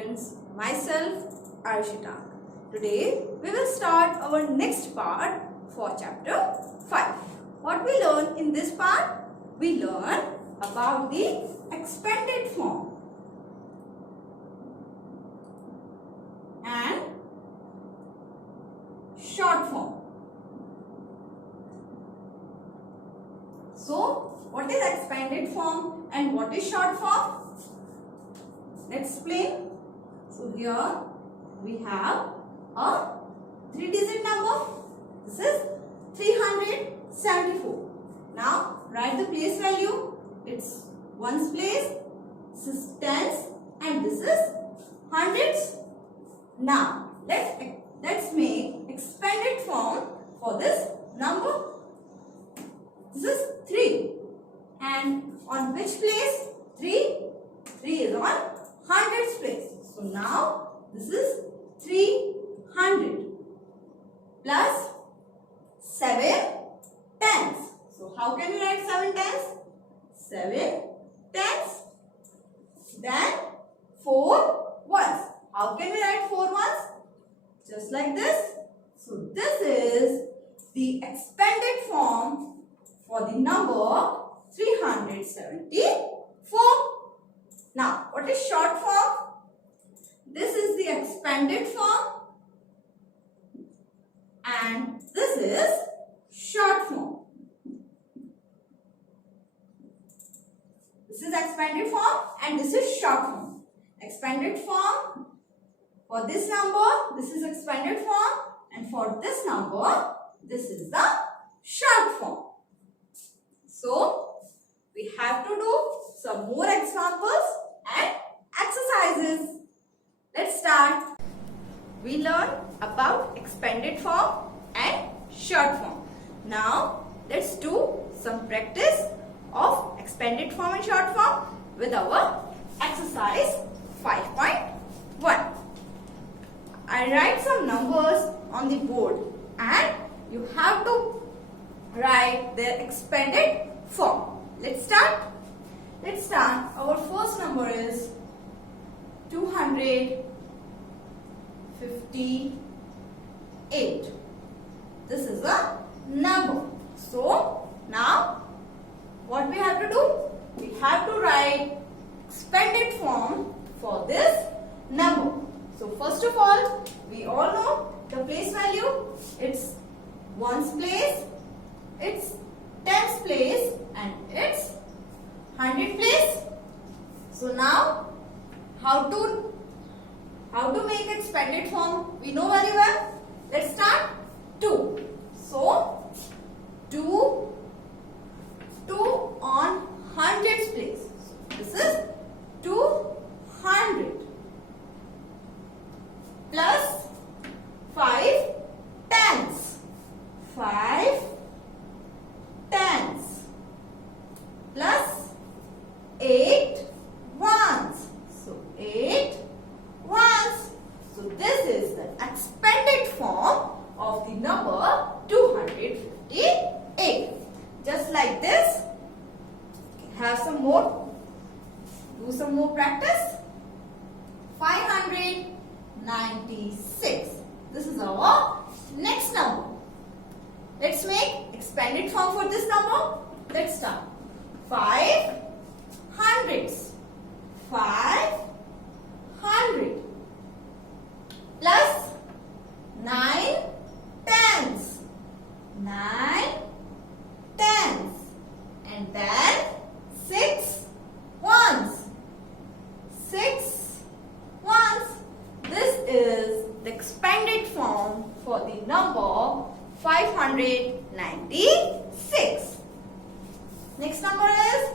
students, myself Ayushi Tak. Today we will start our next part for chapter 5. What we learn in this part? We learn about the expanded form and short form. So, what is expanded form and what is short form? Let's explain. So, here we have a 3-digit number. This is 374. Now, write the place value. It's ones place, this is tens, and this is hundreds. Now, let's make expanded form for this number. This is 3. And on which place? 3. 3 is on hundreds place. So now this is 300 plus 7 tens. So how can we write 7 tens? 7 tens. Then 4 ones. How can we write 4 ones? Just like this. So this is the expanded form for the number 374. Now, what is short form? This is the expanded form and this is short form. This is expanded form and this is short form. Expanded form for this number, this is expanded form, and for this number, this is the short form. So, we have to do some more examples and exercises. Let's start. We learned about expanded form and short form. Now, let's do some practice of expanded form and short form with our exercise 5.1. I write some numbers on the board and you have to write their expanded form. Let's start. Our first number is 258. This is a number. So, now what we have to do? We have to write expanded form for this number. So, first of all, we all know the place value. It's ones place, it's tens place, and it's hundred place. So now, how to make expanded form? We know very well. Let's start. 2. So 2 on hundreds place. So this is 200 plus 5 tens. 5 tens plus 8 ones. So 8 ones. So this is the expanded form of the number 258. Just like this. Have some more. Do some more practice. 596. This is our next number. Let's make expanded form for this number. Let's start. 5 hundreds. 500 plus 9 tens. 9 tens. And then 6 ones. 6 ones. This is the expanded form for the number 596. Next number is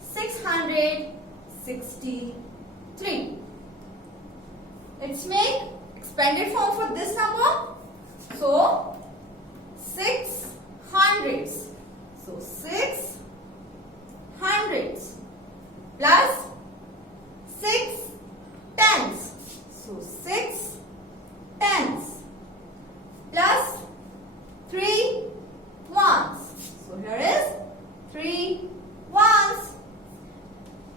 663. Let's make expanded form for this number. So 6 hundreds. So 6 hundreds plus 6 tens. So 6 tens plus 3 ones. So here is 3 ones.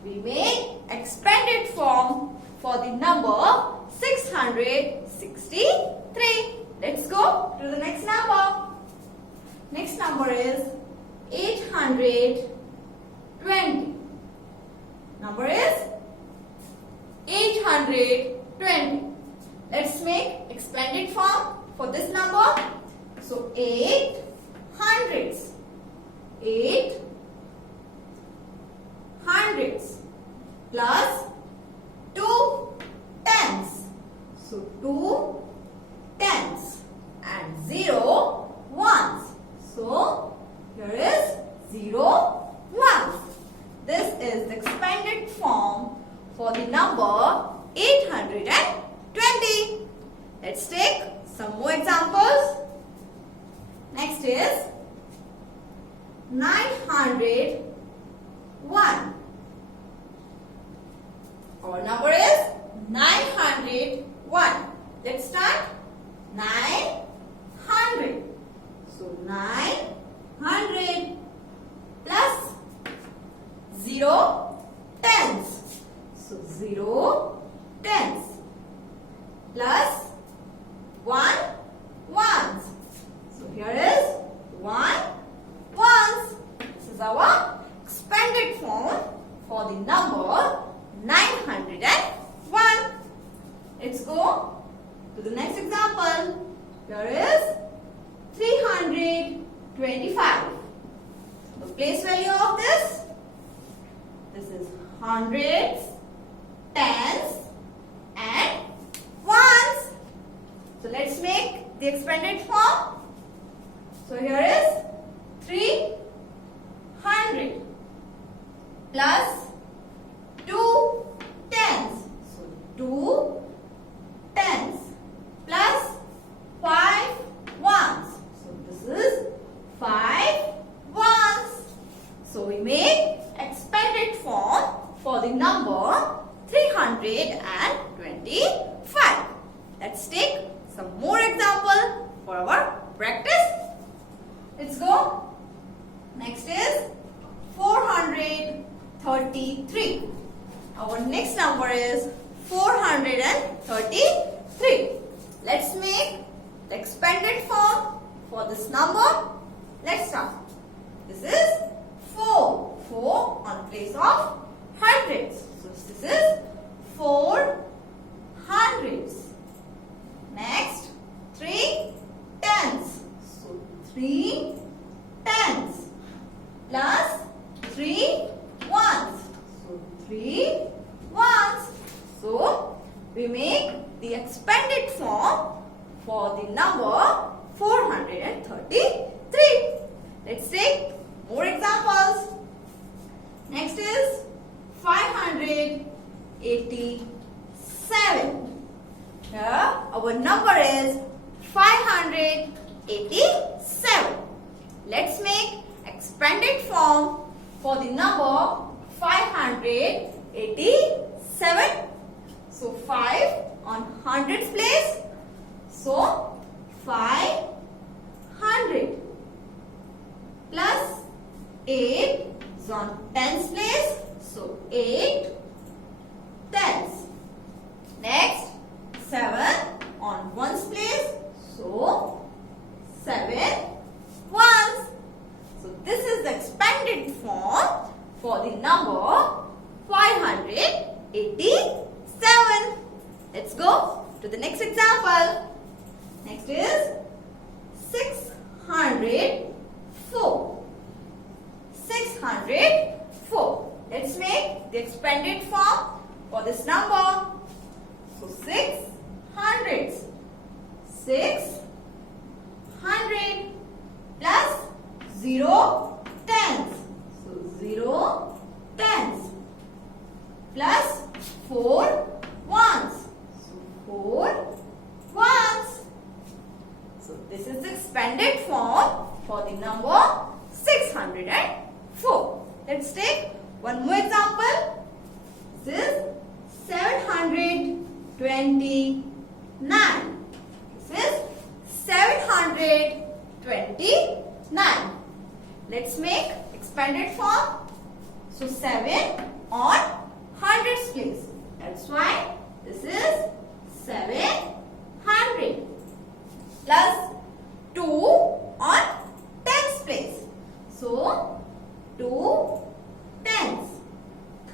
We make expanded form for for the number 663. Let's go to the next number. Next number is 820. Number is 820. Let's make expanded form for this number. So 8 hundreds. 8 hundreds plus 2 tens. So 2 tens and 0 ones. So here is 0 ones. This is the expanded form for the number 820. Let's take some more examples. Next is 901. Our number is 901. Let's start. 900. So 900 plus 0 tens. So 0 tens plus 1 ones. So here is 1 ones. This is our expanded form for the number 901. Let's go to the next example. Here is 325. The place value of this is hundreds, tens and ones. So let's make the expanded form. So here is 300 plus 2 tens. So 2 tens plus 5 ones. So this is 5 ones. So we make expanded form for the number 325. Let's take some more example for our practice. Let's go. Next is 433. Our next number is 433. Let's make the expanded form for this number. Let's start. This is 4. 4 on place of hundreds. So this is 4 hundreds. Next, 3 tens. So 3 tens plus 3 ones. So 3 ones. So we make the expanded form for the number 433. Let's take more examples. Next is 587. Here our number is 587. Let's make expanded form for the number 587. So 5 on hundreds place. So 500 plus 8 is on tens place. So 8 tens. Next 7 on ones place. So 7 ones. So this is the expanded form for the number 587. Let's go to the next example. Next is 604. 604. Let's make the expanded form for this number. So 6 hundreds. 600 plus 0 tens. So 0 tens plus 4 ones. So 4 ones. So this is the expanded form for the number 604. Let's take one more example. This is 729. This is 729. Let's make expanded form. So 7 on hundreds place. That's why This is 700 plus 2 on tens place. So 2 tens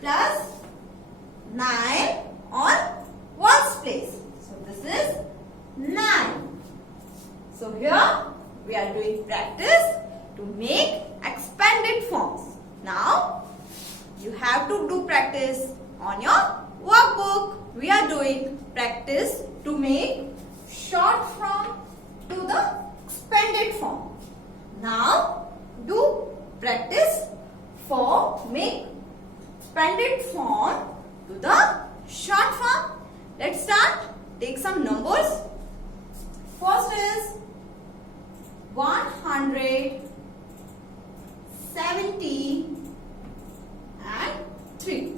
plus 9 on ones place. So this is 9. So here we are doing practice to make expanded forms. Now you have to do practice on your workbook. We are doing practice to make short form to the expanded form. Now do practice for make expanded form to the short form. Let's start. Take some numbers. First is 170 and 3.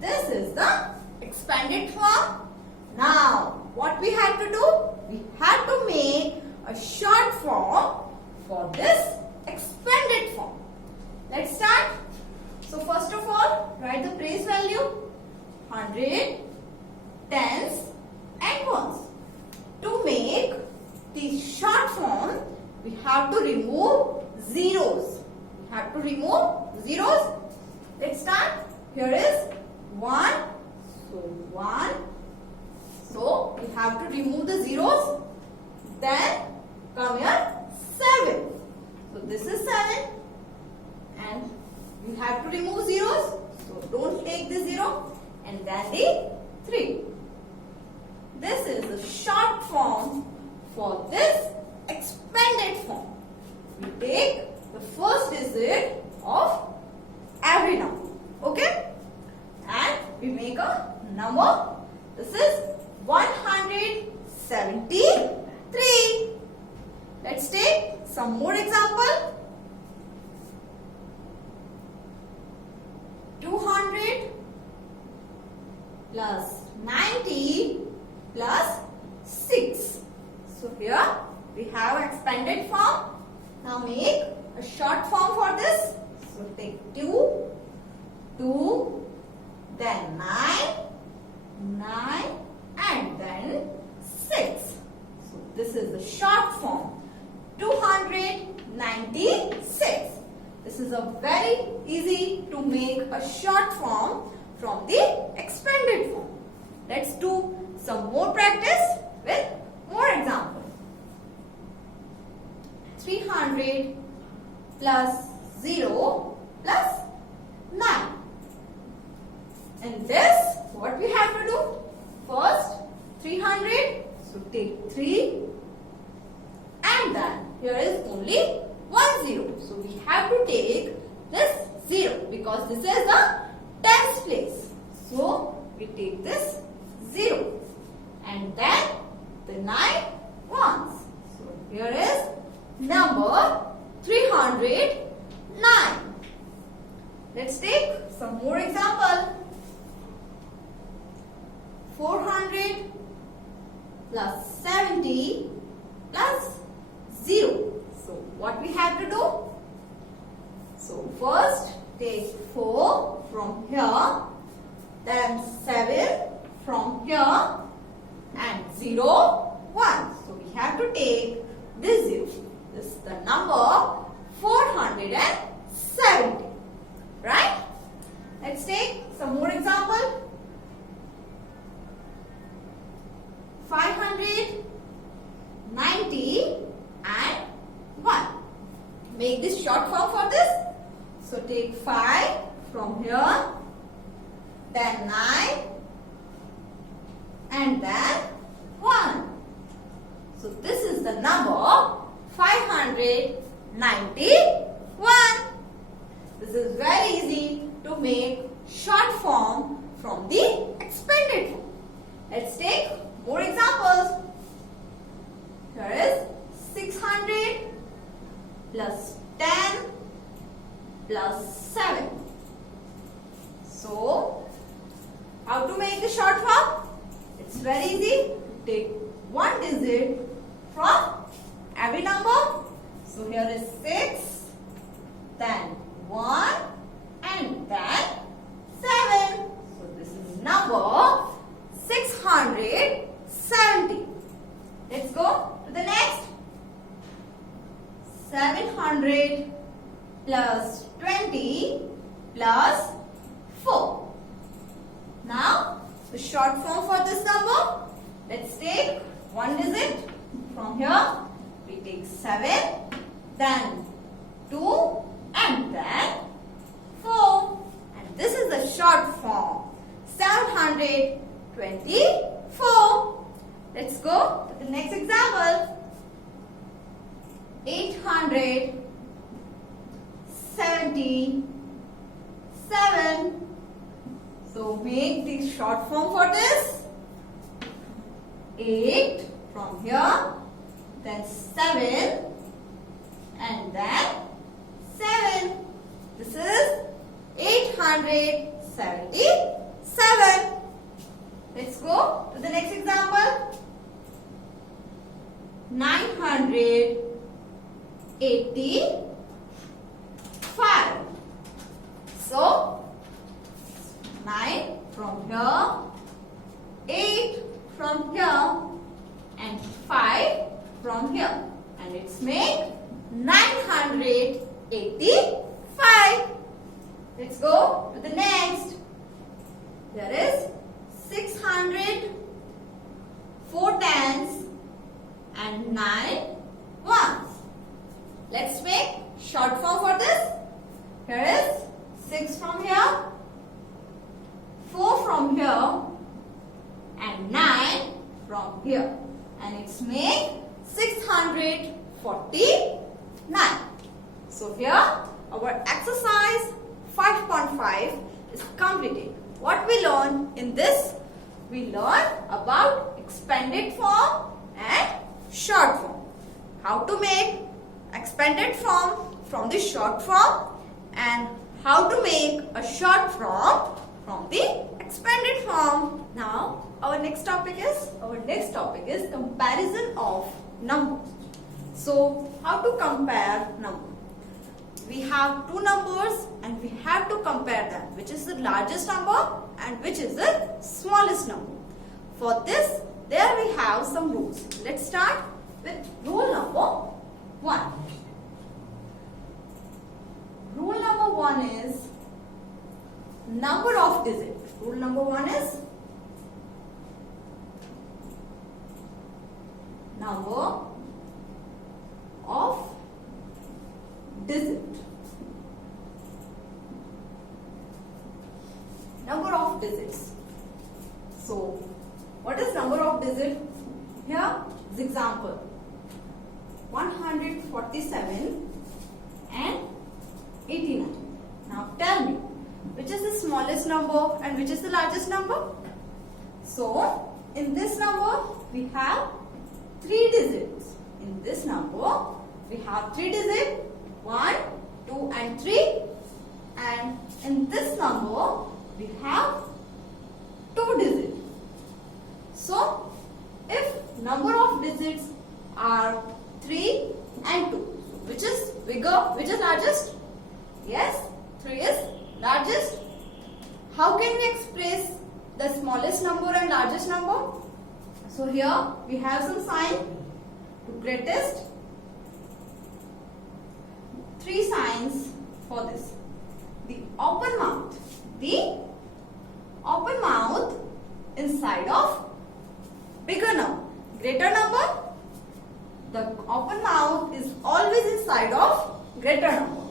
This is the expanded form. Now, what we have to do? We have to make a short form for this expanded form. Let's start. So, first of all, write the place value 100, tens and ones. To make the short form, we have to remove zeros. We have to remove zeros. Let's start. Here is 1. So 1. So we have to remove the zeros. Then come here 7. So this is 7. And we have to remove zeros. So don't take the 0. And then the 3. This is the short form for this expanded form. We take the first digit of every number. Okay? And we make a number. This is 173. Let's take some more example. 200 plus 90 plus 6. So here we have expanded form. Now make a short form for this. So take 2, then 9, and then 6. So this is the short form 296. This is a very easy to make a short form from the expanded form. Let's do some more practice with more examples. 300 plus 0 plus 9. In this, what we have to do? First, 300. So take 3. And then here is only 1 0. So we have to take this 0 because this is the tens place. So we take this 0. And then the 9 ones. So here is number 309. Let's take some more example. 400 plus 70 plus 0. So what we have to do? So first take 4 from here, then 7 from here, and 0, 1. So we have to take this 0. This is the number 470. Right? Let's take some more example. 590 and 1. Make this short form for this. So take 5 from here, then 9, and then 1. So this is the number 591. This is very easy to make short form from the expanded form. Let's take more examples. Here is 600 plus 10 plus 7. So, how to make the short form? It's very easy. Take one digit from every number. So, here is 6, then 1, and then 7. So, this is number plus 20 plus 4. Now, the short form for this number, let's take one digit from here. We take 7, then 2 and then 4. And this is the short form, 724. Let's go to the next example. 877. So make the short form for this. 8 from here, then 7 and then 7. This is 877. Let's go to the next example. 985. So 9 from here, 8 from here and 5 from here, and it's made 985. Let's go to the next. There is 600, 4 tens and 9 ones. Let's make short form for this. Here is 6 from here, 4 from here and 9 from here, and it's made 649. So here our exercise 5.5 is completed. What we learn in this? We learn about expanded form and short form. How to make expanded form from the short form and how to make a short form from the expanded form. Now our next topic is comparison of numbers. So how to compare numbers? We have two numbers and we have to compare them, which is the largest number and which is the smallest number. For this, there we have some rules. Let's start with rule number 1. Rule number 1 is number of digits. Rule number 1 is number of digit. Number of digits. So, what is number of digit? Here is example 147 and 89. Now tell me, which is the smallest number and which is the largest number? So, in this number we have 3 digits. In this number we have 3 digits, 1, 2 and 3, and in this number we have 2 digits. So, if number of digits are 3 and 2, which is bigger, which is largest? Yes, 3 is largest. How can we express the smallest number and largest number? So here we have some sign to greatest. 3 signs for this. The open mouth. The open mouth inside of bigger number. Greater number, the open mouth is always inside of greater number.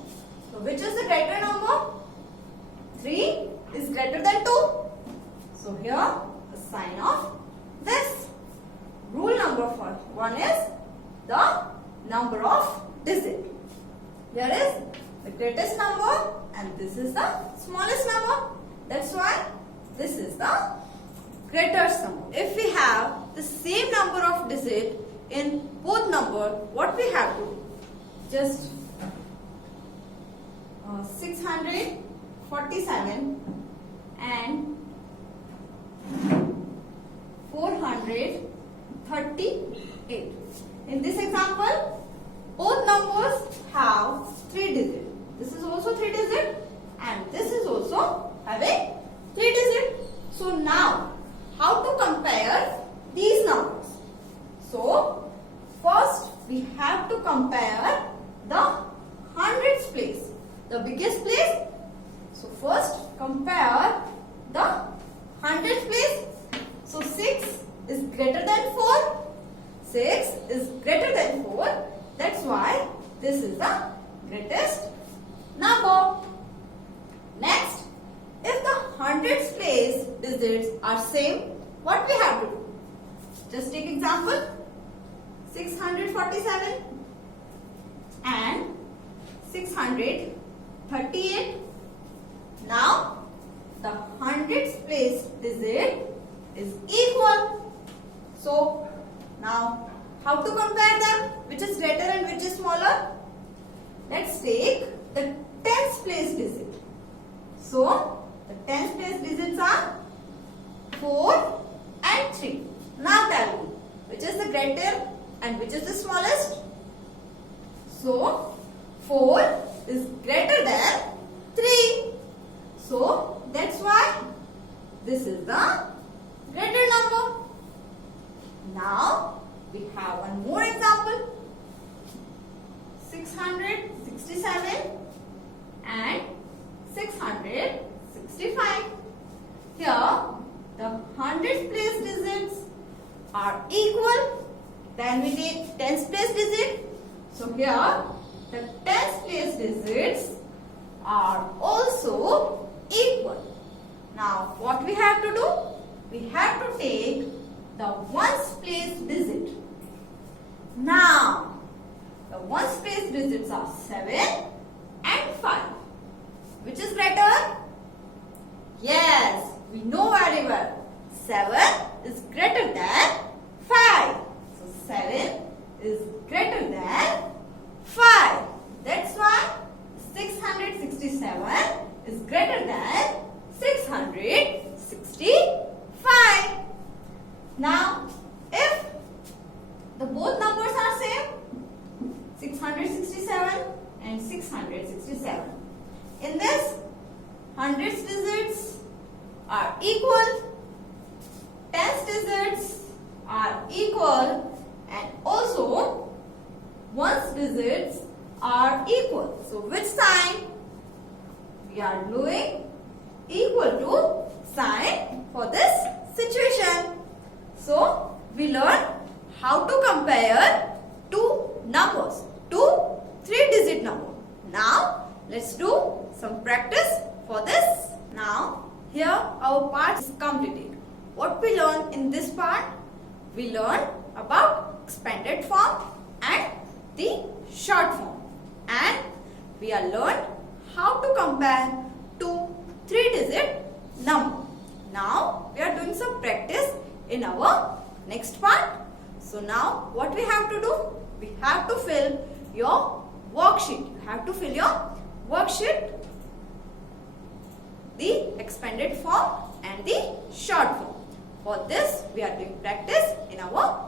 So which is the greater number? 3 is greater than 2. So here the sign of this. Rule number 1 is the number of digit. Here is the greatest number and this is the smallest number. That's why this is the greatest number. If we have the same number of digit in both number, what we have to do? Just 647 and 438. In this example, both numbers have 3 digits. This is also 3 digits and this is also having 3 digits. So now, how to compare these numbers? So, first we have to compare the hundreds place. the biggest place. So first compare the hundredth place. So 6 is greater than 4. 6 is greater than 4. That's why this is the greatest number. Next, if the hundredth place digits are same, what we have to do? Just take example 647 and 638. Now the hundredth place digit is equal. So now how to compare them? Which is greater and which is smaller? Let's take the 10th place digit. So the 10th place digits are 4 and 3. Now tell me, which is the greater and which is the smallest? So 4 is greater than 3. So that's why this is the greater number. Now we have one more example. 667 and 665. Here the hundredth place digits are equal. Then we take 10th place digit. So here the 10th place digits are also equal. Now what we have to do? We have to take the ones place digit. Now the ones place digits are 7 and 5. Which is greater? Yes, we know very well. 7 is greater than 5. So 7 is greater than 5. That's why 667 is greater than 665. Now, if the both numbers are same, 667 and 667. In this, hundreds digits are equal, tens digits are equal, and also ones digits are equal. So which sign we are doing? Equal to sign for this situation. So we learn how to compare two numbers, two 3-digit number. Now let's do some practice for this. Now here our part is completed. What we learn in this part? We learn about expanded form and the short form, and we are learned how to compare two 3-digit number. Now we are doing some practice in our next part. So now what we have to do? We have to fill your worksheet. You have to fill your worksheet, the expanded form and the short form. For this we are doing practice in our